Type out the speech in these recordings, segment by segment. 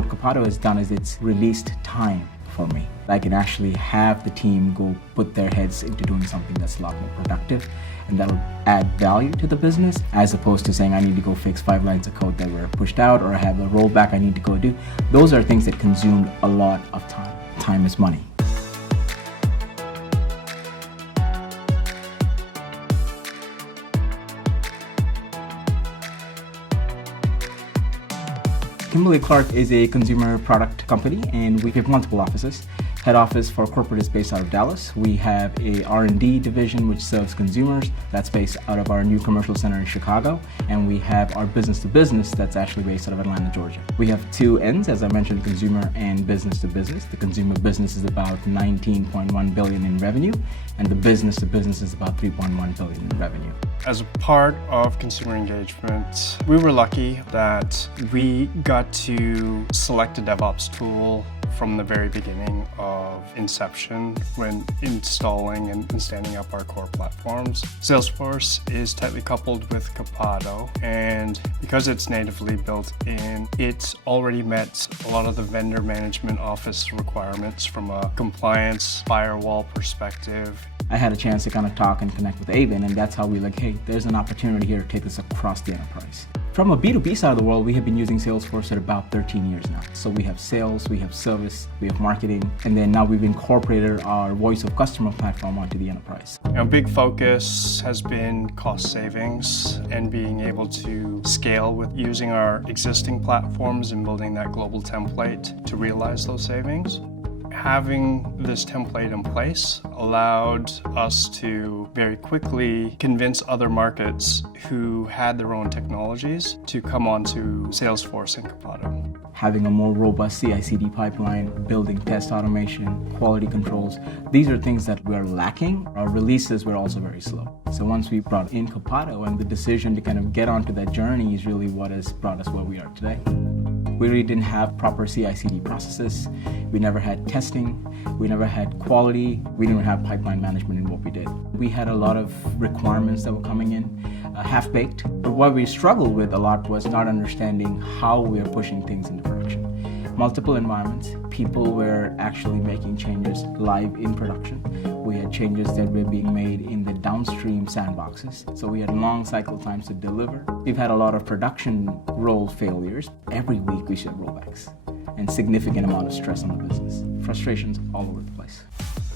What Copado has done is it's released time for me. I can actually have the team go put their heads into doing something that's a lot more productive and that'll add value to the business, as opposed to saying I need to go fix 5 lines of code that were pushed out, or I have a rollback I need to go do. Those are things that consumed a lot of time. Time is money. Kimberly-Clark is a consumer product company, and we have multiple offices. Head office for corporate is based out of Dallas. We have a R&D division which serves consumers. That's based out of our new commercial center in Chicago. And we have our business-to-business that's actually based out of Atlanta, Georgia. We have 2 ends, as I mentioned, consumer and business-to-business. The consumer business is about $19.1 billion in revenue, and the business-to-business is about $3.1 billion in revenue. As a part of consumer engagement, we were lucky that we got to select a DevOps tool from the very beginning of inception when installing and standing up our core platforms. Salesforce is tightly coupled with Copado, and because it's natively built in, it already met a lot of the vendor management office requirements from a compliance firewall perspective. I had a chance to kind of talk and connect with Avon, and that's how we like, hey, there's an opportunity here to take this across the enterprise. From a B2B side of the world, we have been using Salesforce for about 13 years now. So we have sales, we have service, we have marketing, and then now we've incorporated our voice of customer platform onto the enterprise. A big focus has been cost savings and being able to scale with using our existing platforms and building that global template to realize those savings. Having this template in place allowed us to very quickly convince other markets who had their own technologies to come onto Salesforce and Copado. Having a more robust CI/CD pipeline, building test automation, quality controls, these are things that we're lacking. Our releases were also very slow. So once we brought in Copado, and the decision to kind of get onto that journey is really what has brought us where we are today. We really didn't have proper CI/CD processes. We never had testing. We never had quality. We didn't have pipeline management in what we did. We had a lot of requirements that were coming in, half-baked. But what we struggled with a lot was not understanding how we are pushing things into production. Multiple environments, people were actually making changes live in production. We had changes that were being made in the downstream sandboxes. So we had long cycle times to deliver. We've had a lot of production role failures. Every week we should have rollbacks and significant amount of stress on the business. Frustrations all over the place.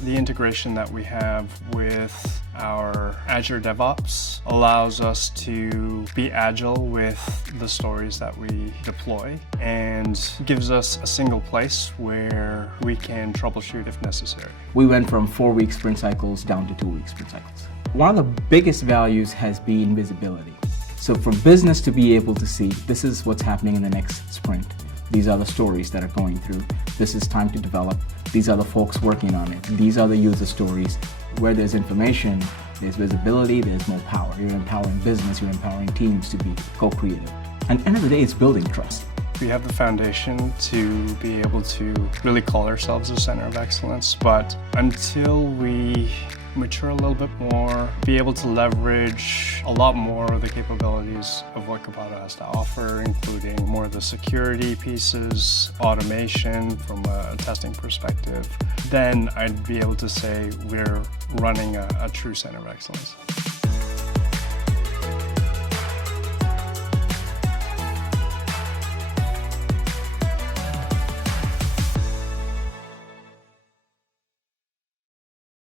The integration that we have with our Azure DevOps allows us to be agile with the stories that we deploy and gives us a single place where we can troubleshoot if necessary. We went from 4-week sprint cycles down to 2-week sprint cycles. One of the biggest values has been visibility. So for business to be able to see, this is what's happening in the next sprint. These are the stories that are going through. This is time to develop. These are the folks working on it. These are the user stories. Where there's information, there's visibility, there's more power. You're empowering business, you're empowering teams to be co-creative. And at the end of the day, it's building trust. We have the foundation to be able to really call ourselves a center of excellence, but until we mature a little bit more, be able to leverage a lot more of the capabilities of what Copado has to offer, including more of the security pieces, automation from a testing perspective, then I'd be able to say we're running a true center of excellence.